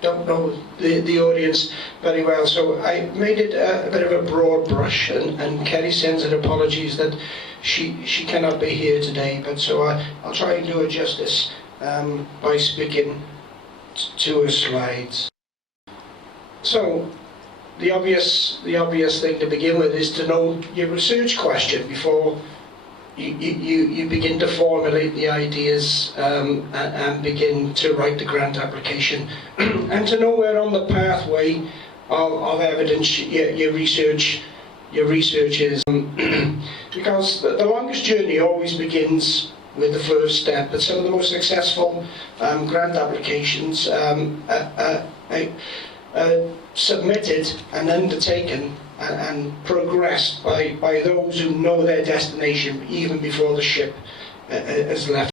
don't know the audience very well, so I made it a bit of a broad brush, and Kerry sends her apologies that she cannot be here today, but so I'll try and do her justice by speaking to her slides. So the obvious thing to begin with is to know your research question before you begin to formulate the ideas and begin to write the grant application, and to know where on the pathway of evidence your research is. Because the longest journey always begins with the first step, but some of the most successful grant applications submitted and undertaken and progressed by those who know their destination even before the ship has left.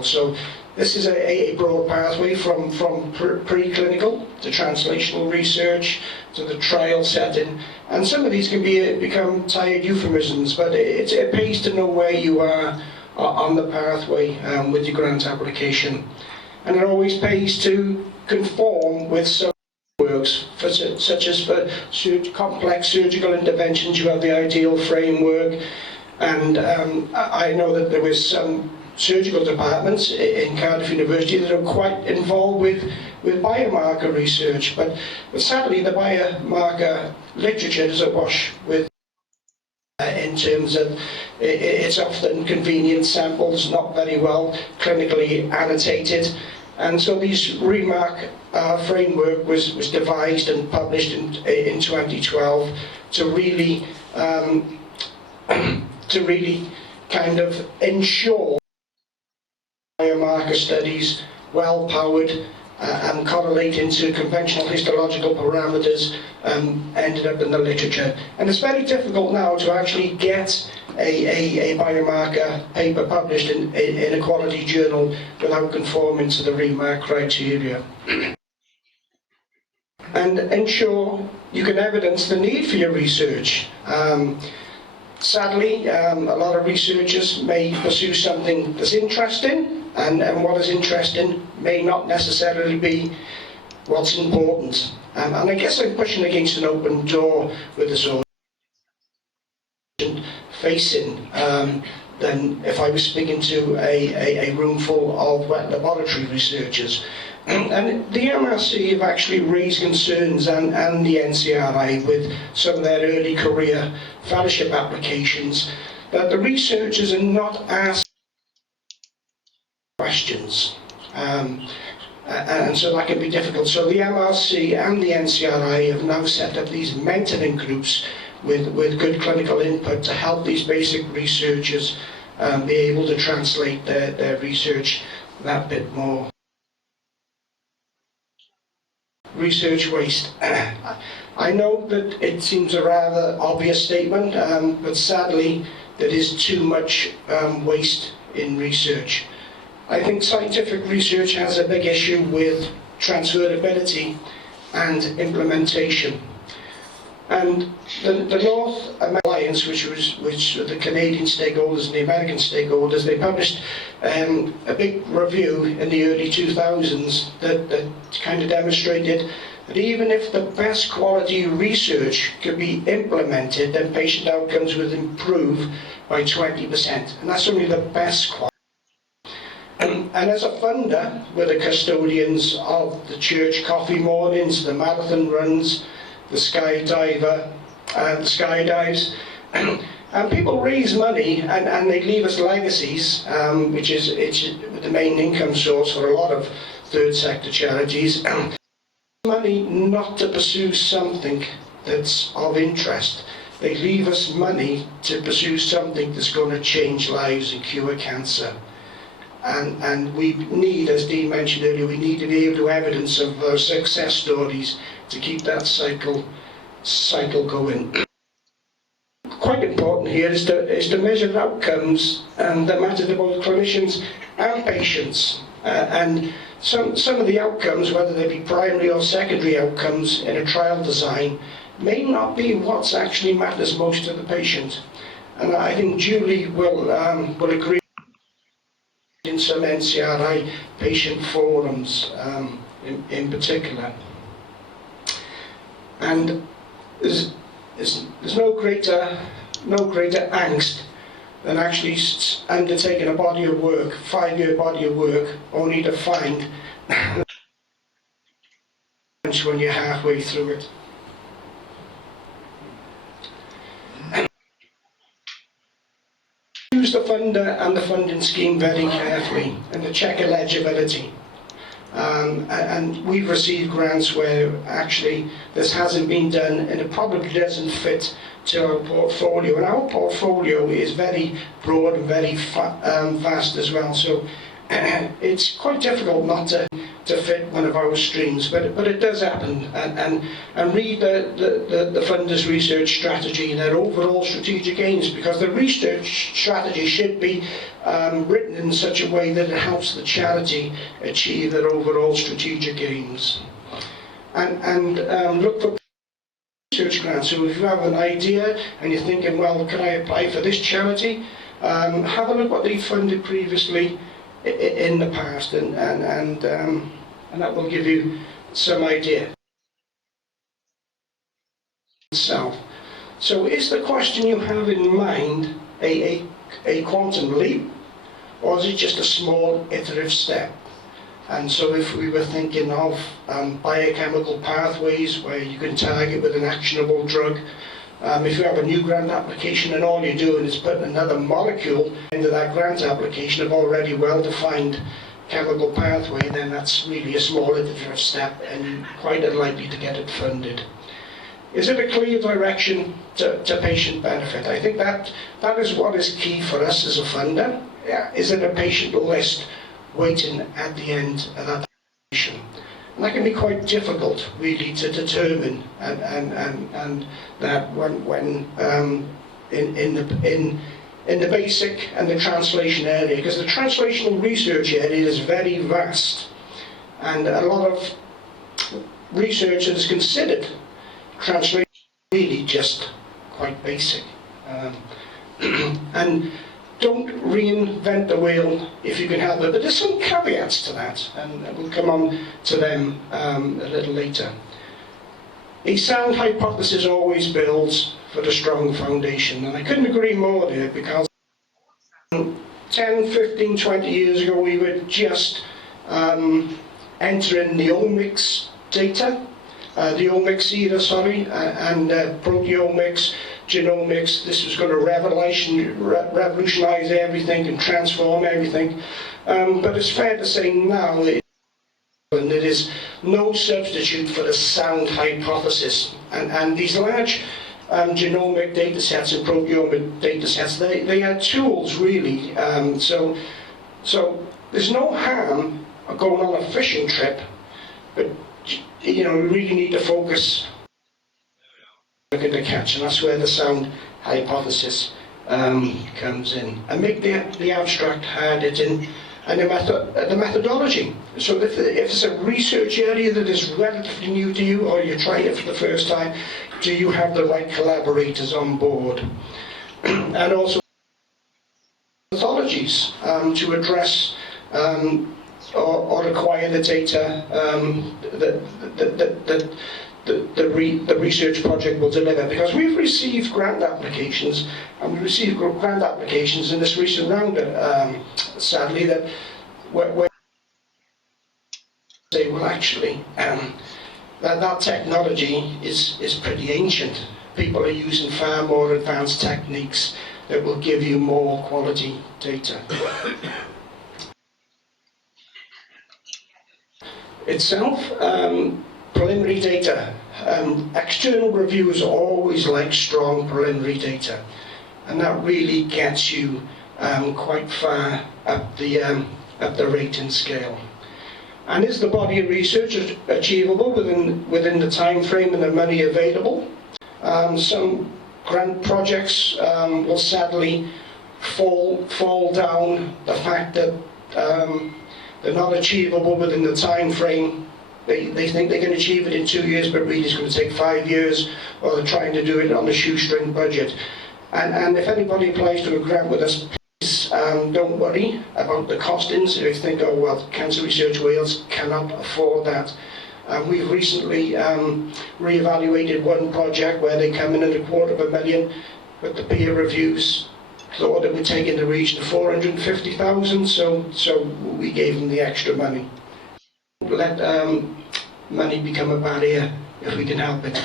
So this is a broad pathway from preclinical to translational research to the trial setting, and some of these can become tired euphemisms, but it pays to know where you are on the pathway with your grant application, and it always pays to conform with some works, such as for complex surgical interventions. You have the ideal framework, and I know that there was some surgical departments in Cardiff University that are quite involved with biomarker research, but sadly the biomarker literature is awash with in terms of it's often convenient samples, not very well clinically annotated. And so this REMARC framework was devised and published in 2012 to really kind of ensure biomarker studies, well powered and correlating to conventional histological parameters, ended up in the literature. And it's very difficult now to actually get a biomarker paper published in a quality journal without conforming to the REMARC criteria. And ensure you can evidence the need for your research. Sadly, a lot of researchers may pursue something that's interesting, and what is interesting may not necessarily be what's important. And I guess I'm pushing against an open door with this facing than if I was speaking to a room full of wet laboratory researchers. And the MRC have actually raised concerns, and the NCRI, with some of their early career fellowship applications, that the researchers are not asked questions. And so that can be difficult. So the MRC and the NCRI have now set up these mentoring groups with good clinical input to help these basic researchers be able to translate their research that bit more. Research waste. I know that it seems a rather obvious statement, but sadly there is too much waste in research. I think scientific research has a big issue with transferability and implementation. And the North American Alliance, which were the Canadian stakeholders and the American stakeholders, they published a big review in the early 2000s that kind of demonstrated that even if the best quality research could be implemented, then patient outcomes would improve by 20%. And that's only the best quality. And as a funder, we're the custodians of the church coffee mornings, the marathon runs, the skydiver, and the skydives. And people raise money and they leave us legacies, which is the main income source for a lot of third sector charities. Money not to pursue something that's of interest. They leave us money to pursue something that's going to change lives and cure cancer. And we need, as Dean mentioned earlier, we need to be able to evidence of those success stories to keep that cycle going. Quite important here is to measure outcomes that matter to both clinicians and patients. And some of the outcomes, whether they be primary or secondary outcomes in a trial design, may not be what actually matters most to the patient. And I think Julie will agree in some NCRI patient forums. in particular. And there's no greater angst than actually undertaking a body of work, 5-year body of work, only to find when you're halfway through it. Use the funder and the funding scheme very carefully and to check eligibility. And we've received grants where actually this hasn't been done and it probably doesn't fit to our portfolio. And our portfolio is very broad and very vast as well. So it's quite difficult not to fit one of our streams, but it does happen. And read the funders' research strategy, their overall strategic aims, because the research strategy should be written in such a way that it helps the charity achieve their overall strategic aims. And look for research grants. So if you have an idea and you're thinking, well, can I apply for this charity? Have a look what they funded previously in the past, and that will give you some idea. So is the question you have in mind a quantum leap, or is it just a small iterative step? And so if we were thinking of biochemical pathways where you can target with an actionable drug, if you have a new grant application and all you're doing is putting another molecule into that grant application of already well-defined chemical pathway, then that's really a small iterative step and quite unlikely to get it funded. Is it a clear direction to patient benefit? I think that is what is key for us as a funder. Yeah, is it a patient list waiting at the end of that application? And that can be quite difficult, really, to determine, and that when in the basic and the translation area, because the translational research area is very vast, and a lot of researchers considered translation really just quite basic. And don't reinvent the wheel if you can help it. But there's some caveats to that, and we'll come on to them a little later. A sound hypothesis always builds for the strong foundation, and I couldn't agree more there, because 10, 15, 20 years ago we were just entering the omics data, the omics era, sorry, and proteomics, genomics. This was going to revolutionize everything and transform everything. But it's fair to say now that there is no substitute for the sound hypothesis. And these large genomic data sets and proteomic data sets, they are tools really. So there's no harm going on a fishing trip, but you know, we really need to focus at the catch, and that's where the sound hypothesis comes in. And make the abstract hard hitting and the methodology. So if it's a research area that is relatively new to you, or you're trying it for the first time, do you have the right collaborators on board? And also methodologies to address or acquire the data that the research project will deliver. Because we've received grant applications, and we received grant applications in this recent round, sadly, that where say, well, actually, that technology is pretty ancient. People are using far more advanced techniques that will give you more quality data. Itself, preliminary data. External reviewers always like strong preliminary data, and that really gets you quite far up the rating scale. And is the body of research achievable within the time frame and the money available? Some grant projects will sadly fall down the fact that they're not achievable within the time frame. They think they can achieve it in 2 years, but really it's going to take 5 years, or they're trying to do it on a shoestring budget. And if anybody applies to a grant with us, please don't worry about the costings. If you think, oh well, Cancer Research Wales cannot afford that. We've recently re-evaluated one project where they come in at $250,000, but the peer reviews thought it would take in the region of 450,000, so we gave them the extra money. Let money become a barrier if we can help it.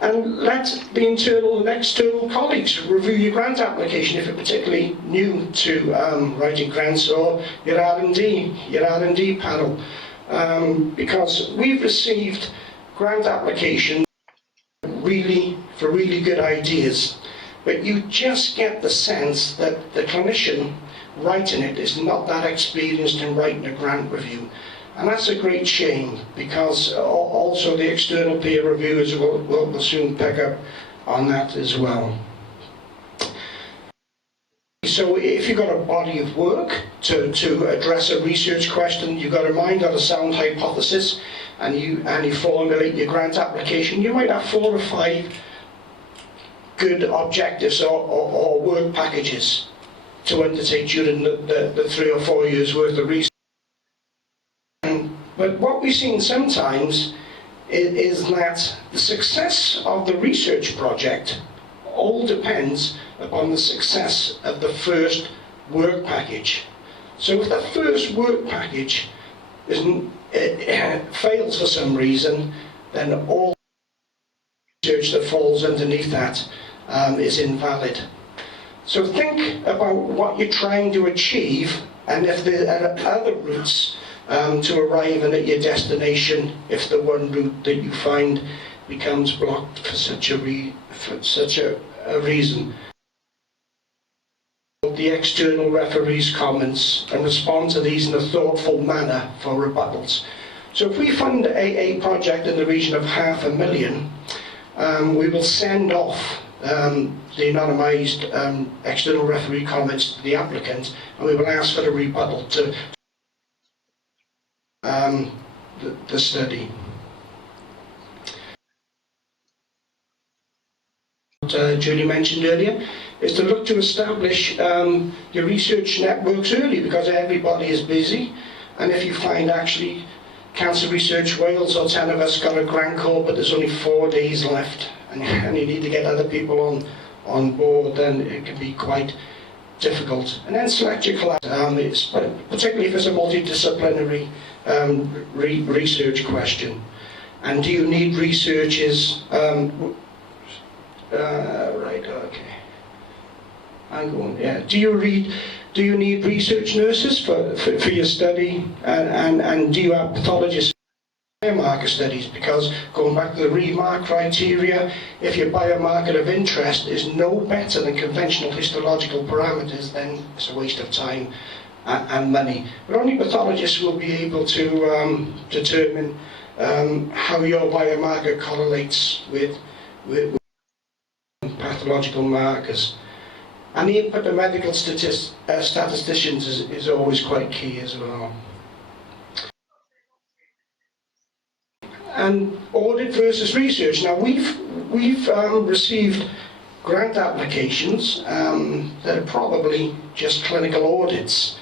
And let the internal and external colleagues review your grant application if you're particularly new to writing grants, or your R&D panel. Because we've received grant applications for really good ideas, but you just get the sense that the clinician writing it is not that experienced in writing a grant review. And that's a great shame, because also the external peer reviewers will soon pick up on that as well. So if you've got a body of work to address a research question, you've got a mind, got a sound hypothesis, and you formulate your grant application, you might have 4 or 5 good objectives or work packages to undertake during the 3 or 4 years worth of research. But what we've seen sometimes is that the success of the research project all depends upon the success of the first work package. So if the first work package fails for some reason, then all research that falls underneath that is invalid. So think about what you're trying to achieve, and if there are other routes to arriving at your destination, if the one route that you find becomes blocked for such a reason. The external referee's comments and respond to these in a thoughtful manner for rebuttals. So if we fund a project in the region of $500,000, we will send off the anonymised external referee comments to the applicant, and we will ask for a rebuttal to the study. What Julie mentioned earlier is to look to establish your research networks early, because everybody is busy, and if you find actually Cancer Research Wales or 10 of us got a grant call but there's only 4 days left, and you need to get other people on board, then it can be quite difficult. And then select your collaborators, particularly if it's a multidisciplinary research question. And do you need researchers? Right, okay. I'm going, yeah. Do you need research nurses for your study? And do you have pathologists for biomarker studies? Because going back to the remark criteria, if your biomarker of interest is no better than conventional histological parameters, then it's a waste of time and money. But only pathologists will be able to determine how your biomarker correlates with pathological markers. And the input of medical statisticians is always quite key as well. And audit versus research. Now we've received grant applications that are probably just clinical audits,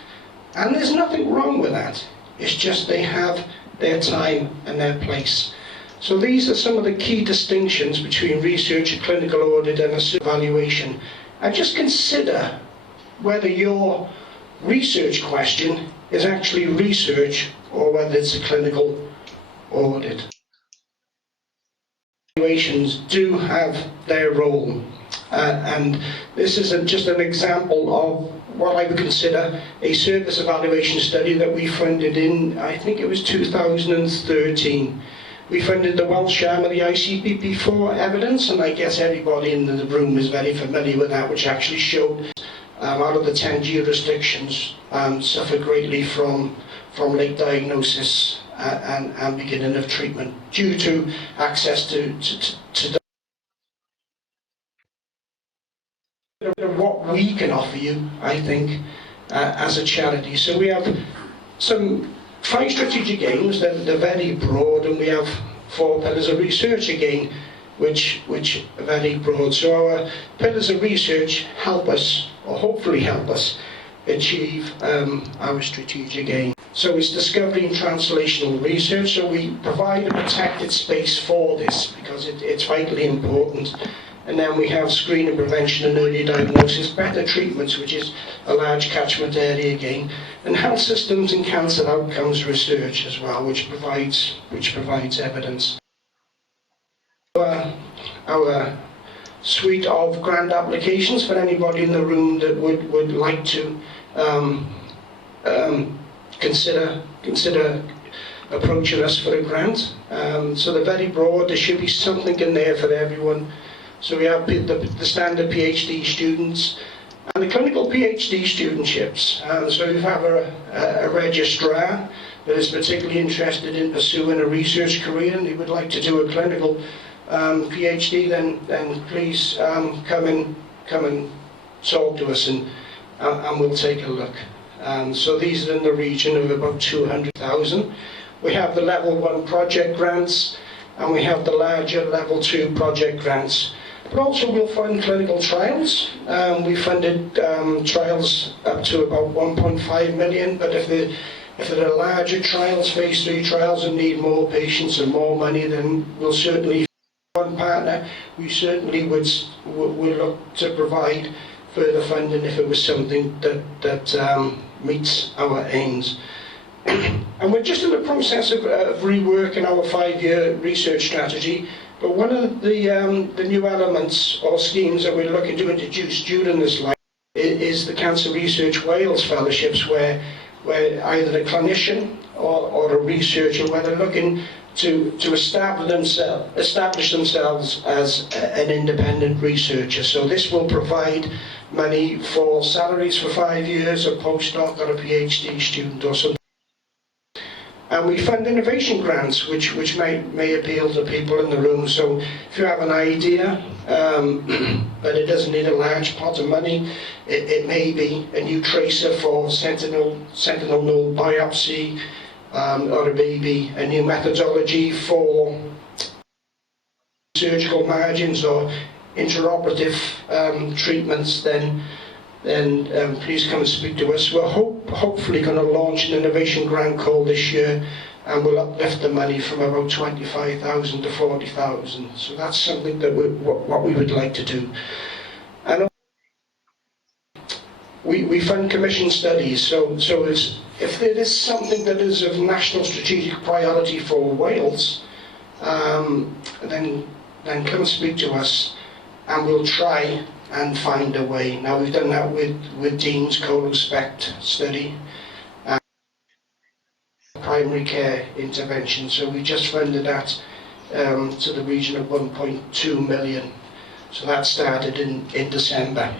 and there's nothing wrong with that. It's just they have their time and their place. So these are some of the key distinctions between research and clinical audit and evaluation. And just consider whether your research question is actually research or whether it's a clinical audit. Evaluations do have their role, and this is just an example of what I would consider a service evaluation study that we funded in, I think it was 2013. We funded the Welsh arm of the ICPP4 evidence, and I guess everybody in the room is very familiar with that, which actually showed out of the 10 jurisdictions suffer greatly from late diagnosis and beginning of treatment due to access to what we can offer you, I think, as a charity. So we have some 5 strategic aims. They're very broad, and we have 4 pillars of research again, which are very broad. So our pillars of research help us or hopefully help us, achieve our strategic aim. So it's discovery and translational research, so we provide a protected space for this because it's vitally important. And then we have screening, prevention and early diagnosis, better treatments, which is a large catchment area again, and health systems and cancer outcomes research as well, which provides evidence. Our suite of grant applications for anybody in the room that would like to consider approaching us for a grant. So they're very broad. There should be something in there for everyone. So we have the standard PhD students and the clinical PhD studentships. So we have a registrar that is particularly interested in pursuing a research career and they would like to do a clinical PhD, then please come and talk to us and we'll take a look. So these are in the region of about 200,000. We have the level 1 project grants and we have the larger level 2 project grants. But also we'll fund clinical trials. We funded trials up to about 1.5 million, but if there are larger trials, phase 3 trials, and need more patients and more money, then we'll certainly one partner. We certainly would look to provide further funding if it was something that meets our aims. And we're just in the process of reworking our 5-year research strategy. But one of the new elements or schemes that we're looking to introduce during this life is the Cancer Research Wales Fellowships, where either a clinician or a researcher, where they're looking to establish themselves as an independent researcher. So this will provide money for salaries for 5 years, a postdoc or a PhD student or something. And we fund innovation grants, which may appeal to people in the room. So if you have an idea, but it doesn't need a large pot of money, it may be a new tracer for sentinel node biopsy, or it may be a new methodology for surgical margins or intraoperative treatments, then please come and speak to us. We're hopefully going to launch an innovation grant call this year, and we'll uplift the money from about 25,000 to 40,000. So that's something that what we would like to do. And we fund commission studies. So if there is something that is of national strategic priority for Wales, then come speak to us, and we'll try and find a way. Now we've done that with Dean's co-respect study and primary care intervention. So we just funded that to the region of 1.2 million. So that started in December.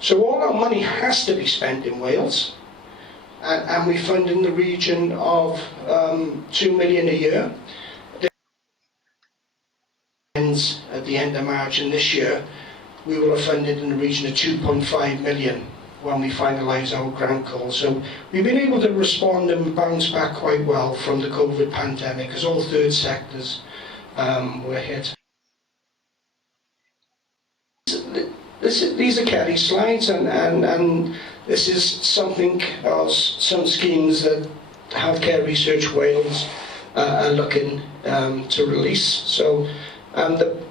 So all our money has to be spent in Wales, and we fund in the region of 2 million a year. At the end of March, and this year we will have funded in the region of 2.5 million when we finalise our grant call. So we've been able to respond and bounce back quite well from the COVID pandemic, as all third sectors were hit. These are Kerry's slides, and this is something, some schemes that Healthcare Research Wales are looking to release. So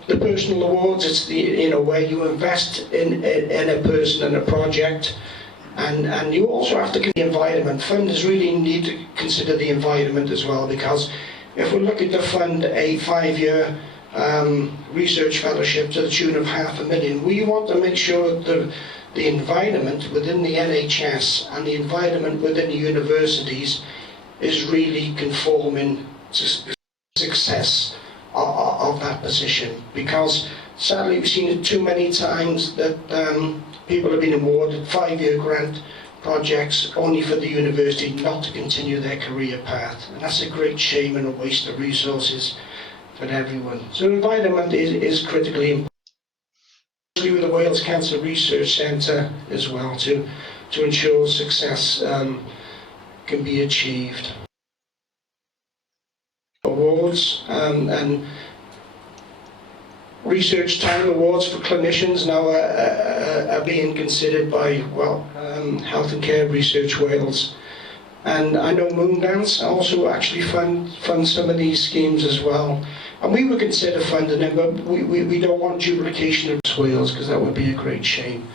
the personal awards, it's where you invest in a person and a project, and you also have to consider the environment. Funders really need to consider the environment as well, because if we're looking to fund a 5-year research fellowship to the tune of $500,000, we want to make sure that the environment within the NHS and the environment within the universities is really conforming to success of that position, because sadly we've seen it too many times that people have been awarded 5-year grant projects only for the university not to continue their career path, and that's a great shame and a waste of resources for everyone. So environment is critically important, with the Wales Cancer Research Centre as well, to ensure success can be achieved. Awards, and research time awards for clinicians now are being considered by, well, Health and Care Research Wales. And I know Moondance also actually fund some of these schemes as well. And we would consider funding them, but we don't want duplication of Wales, because that would be a great shame.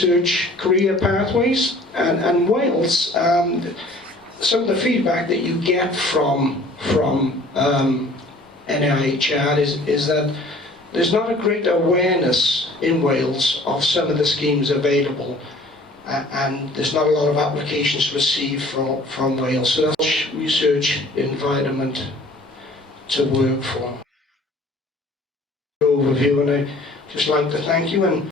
Research career pathways, and Wales, some of the feedback that you get from NIHR is that there's not a great awareness in Wales of some of the schemes available, and there's not a lot of applications received from Wales. So that's a research environment to work for. Overview, and I'd just like to thank you. And